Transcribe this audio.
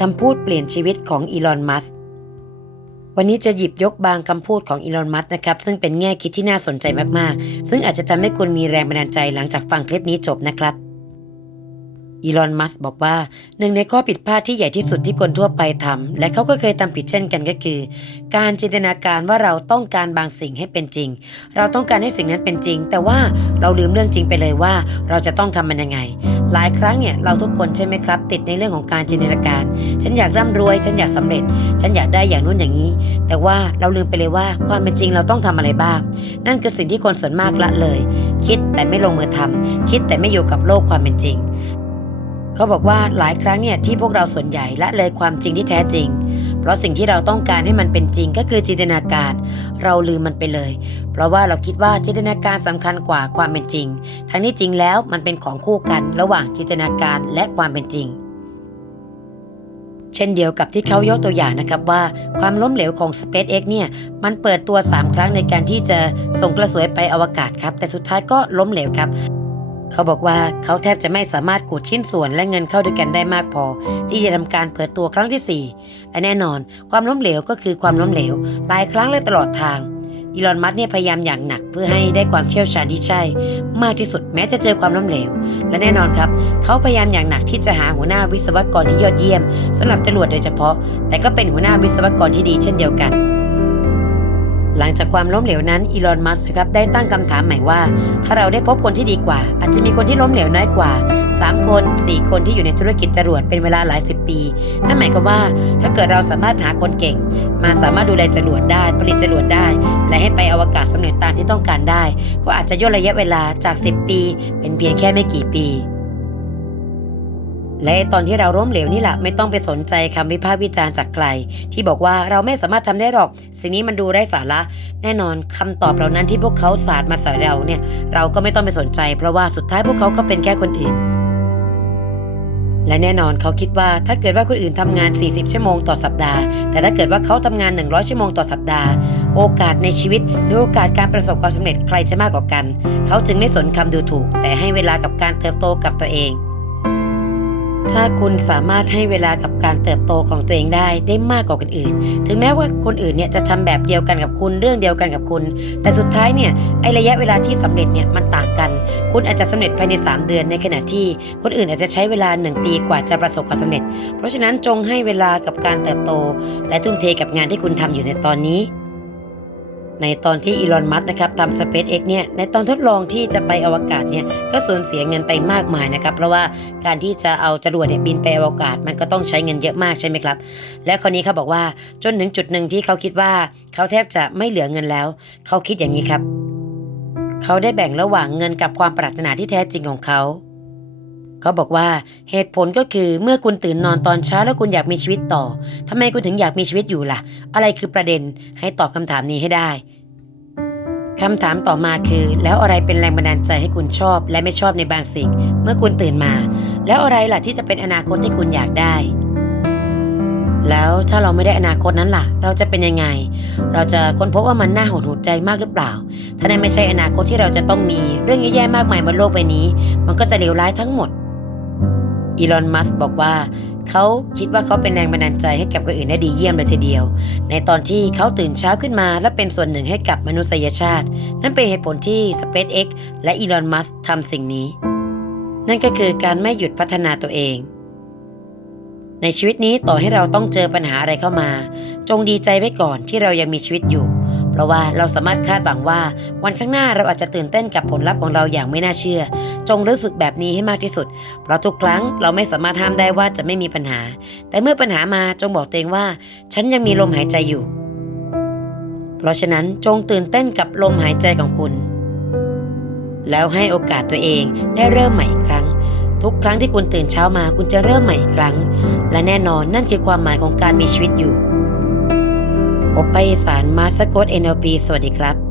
คำพูดเปลี่ยนชีวิตของอีลอน มัสวันนี้จะหยิบยกบางคำพูดของอีลอน มัสนะครับ ซึ่งเป็นแง่คิดที่น่าสนใจมากๆ ซึ่งอาจจะทำให้คุณมีแรงบันดาลใจหลังจากฟังคลิปนี้จบนะครับ อีลอน มัสบอกว่า หนึ่งในข้อผิดพลาดที่ใหญ่ที่สุดที่คนทั่วไปทำ และเขาก็เคยทำผิดเช่นกันก็คือ การจินตนาการว่าเราต้องการบางสิ่งให้เป็นจริง เราต้องการให้สิ่งนั้นเป็นจริง แต่ว่าเราลืมเรื่องจริงไปเลยว่า เราจะต้องทำมันยังไง หลายครั้งเนี่ยเราทุกคนใช่ไหมครับ ติดในเรื่องของการจินตนาการ ฉันอยากร่ำรวย ฉันอยากสำเร็จ ฉันอยากได้อย่างนู้นอย่างนี้ แต่ว่าเราลืมไปเลยว่าความเป็นจริงเราต้องทำอะไรบ้าง นั่นคือสิ่งที่คนส่วนมากละเลย คิดแต่ไม่ลงมือทำคิดแต่ไม่อยู่กับโลกความเป็นจริง เขาบอกว่าหลายครั้งเนี่ยที่พวกเราส่วนใหญ่ละเลยความจริงที่แท้จริง เพราะสิ่งที่เราต้องการให้มันเป็นจริงก็คือจินตนาการ เราลืมมันไปเลย เพราะว่าเราคิดว่าจินตนาการสำคัญกว่าความเป็นจริง ทั้งนี้จริงแล้วมันเป็นของคู่กันระหว่างจินตนาการและความเป็นจริงเช่นเดียวกับที่เขายกตัวอย่างนะครับว่า ความล้มเหลวของ SpaceX เนี่ยมันเปิดตัว 3 ครั้งในการที่จะส่งกระสวยไปอวกาศครับ แต่สุดท้ายก็ล้มเหลวครับ เขาบอกว่าเขาแทบจะไม่สามารถกูดชิ้นส่วนและเงินเข้าด้วยกันได้มากพอ ที่จะทำการเปิดตัวครั้งที่ 4 และแน่นอน ความล้มเหลวก็คือความล้มเหลวหลายครั้งและตลอดทางอีลอนมัสก์เนี่ยพยายามอย่างหนักเพื่อให้ได้ความเชี่ยวชาญที่ใช่ มากที่สุดแม้จะเจอความล้มเหลว และแน่นอนครับ เขาพยายามอย่างหนักที่จะหาหัวหน้าวิศวกรที่ยอดเยี่ยมสำหรับจรวดโดยเฉพาะ แต่ก็เป็นหัวหน้าวิศวกรที่ดีเช่นเดียวกัน หลังจากความล้มเหลวนั้นอีลอนมัสก์นะครับได้ตั้งคำถามใหม่ว่า ถ้าเราได้พบคนที่ดีกว่า อาจจะมีคนที่ล้มเหลวน้อยกว่า 3 คน 4 คนที่อยู่ในธุรกิจจรวดเป็นเวลาหลายสิบปีนั่นหมายความว่าถ้าเกิดเราสามารถหาคนเก่ง มาสามารถดูแลจรวดได้ผลิตจรวดได้ และให้ไปอวกาศสำเร็จตามที่ต้องการได้ ก็อาจจะย่นระยะเวลาจาก 10 ปี เป็นเพียงแค่ไม่กี่ปี และตอนที่เราล้มเหลวนี่แหละไม่ต้องไปสนใจคำวิพากษ์วิจารณ์จากใคร ที่บอกว่าเราไม่สามารถทำได้หรอก สิ่งนี้มันดูไร้สาระ แน่นอนคำตอบเหล่านั้นที่พวกเขาสาดมาใส่เราเนี่ย เราก็ไม่ต้องไปสนใจ เพราะว่าสุดท้ายพวกเขาก็เป็นแค่คนอื่น และแน่นอนเขาคิดว่าถ้าเกิดว่าคนอื่นทำงาน 40 ชั่วโมงต่อสัปดาห์ แต่ถ้าเกิดว่าเขาทำงาน 100 ชั่วโมงต่อสัปดาห์ โอกาสในชีวิตหรือโอกาสการประสบความสำเร็จใครจะมากกว่ากัน เขาจึงไม่สนคำดูถูก แต่ให้เวลากับการเติบโตกับตัวเอง ถ้าคุณสามารถให้เวลากับการเติบโตของตัวเองได้ได้มากกว่าคนอื่น ถึงแม้ว่าคนอื่นเนี่ยจะทำแบบเดียวกันกับคุณเรื่องเดียวกันกับคุณ แต่สุดท้ายเนี่ยไอระยะเวลาที่สำเร็จเนี่ยมันต่างกัน คุณอาจจะสำเร็จภายใน 3 เดือนในขณะที่คนอื่นอาจจะใช้เวลา 1 ปีกว่าจะประสบความสำเร็จ เพราะฉะนั้นจงให้เวลากับการเติบโต และทุ่มเทกับงานที่คุณทำอยู่ในตอนนี้ ในตอนที่อีลอน มัสนะครับทำ SpaceX เนี่ย ในตอนทดลองที่จะไปอวกาศเนี่ย ก็สูญเสียเงินไปมากมายนะครับ เพราะว่าการที่จะเอาจรวดเนี่ยบินไปอวกาศ มันก็ต้องใช้เงินเยอะมากใช่ไหมครับ และคราวนี้เขาบอกว่าจนถึงจุดหนึ่งที่เขาคิดว่าเขาแทบจะไม่เหลือเงินแล้ว เขาคิดอย่างนี้ครับ เขาได้แบ่งระหว่างเงินกับความปรารถนาที่แท้จริงของเขา เขาบอกว่าเหตุผลก็คือเมื่อคุณตื่นนอนตอนเช้าแล้วคุณอยากมีชีวิตต่อทำไมคุณถึงอยากมีชีวิตอยู่ล่ะ อะไรคือประเด็นให้ตอบคำถามนี้ให้ได้คำถามต่อมาคือ แล้วอะไรเป็นแรงบันดาลใจให้คุณชอบ และไม่ชอบในบางสิ่ง เมื่อคุณตื่นมา แล้วอะไรล่ะที่จะเป็นอนาคตที่คุณอยากได้ แล้วถ้าเราไม่ได้อนาคตนั้นล่ะ เราจะเป็นยังไง เราจะค้นพบว่ามันน่าหดหูใจมากหรือเปล่า ถ้านั่นไม่ใช่อนาคตที่เราจะต้องมีเรื่องแย่ๆมากมายบนโลกใบนี้ มันก็จะเลวร้ายทั้งหมด อีลอน มัสบอกว่า เขาคิดว่าเขาเป็นแรงบันดาลใจให้กับคนอื่นได้ดีเยี่ยมเลยทีเดียว ในตอนที่เขาตื่นเช้าขึ้นมา และเป็นส่วนหนึ่งให้กับมนุษยชาติ นั่นเป็นเหตุผลที่ SpaceX และอีลอน มัสทำสิ่งนี้ นั่นก็คือการไม่หยุดพัฒนาตัวเอง ในชีวิตนี้ต่อให้เราต้องเจอปัญหาอะไรเข้ามา จงดีใจไว้ก่อนที่เรายังมีชีวิตอยู่ ราะว่าเราสามารถคาดหวังว่า วันข้างหน้าเราอาจจะตื่นเต้นกับผลลัพธ์ของเราอย่างไม่น่าเชื่อ จงรู้สึกแบบนี้ให้มากที่สุด เพราะทุกครั้งเราไม่สามารถห้ามได้ว่าจะไม่มีปัญหา แต่เมื่อปัญหามาจงบอกตัวเองว่า ฉันยังมีลมหายใจอยู่ เพราะฉะนั้นจงตื่นเต้นกับลมหายใจของคุณ แล้วให้โอกาสตัวเองได้เริ่มใหม่อีกครั้งทุกครั้งที่คุณตื่นเช้ามาคุณจะเริ่มใหม่อีกครั้ง และแน่นอนนั่นคือความหมายของการมีชีวิตอยู่ อบไปสารมาสกอต NLP สวัสดีครับ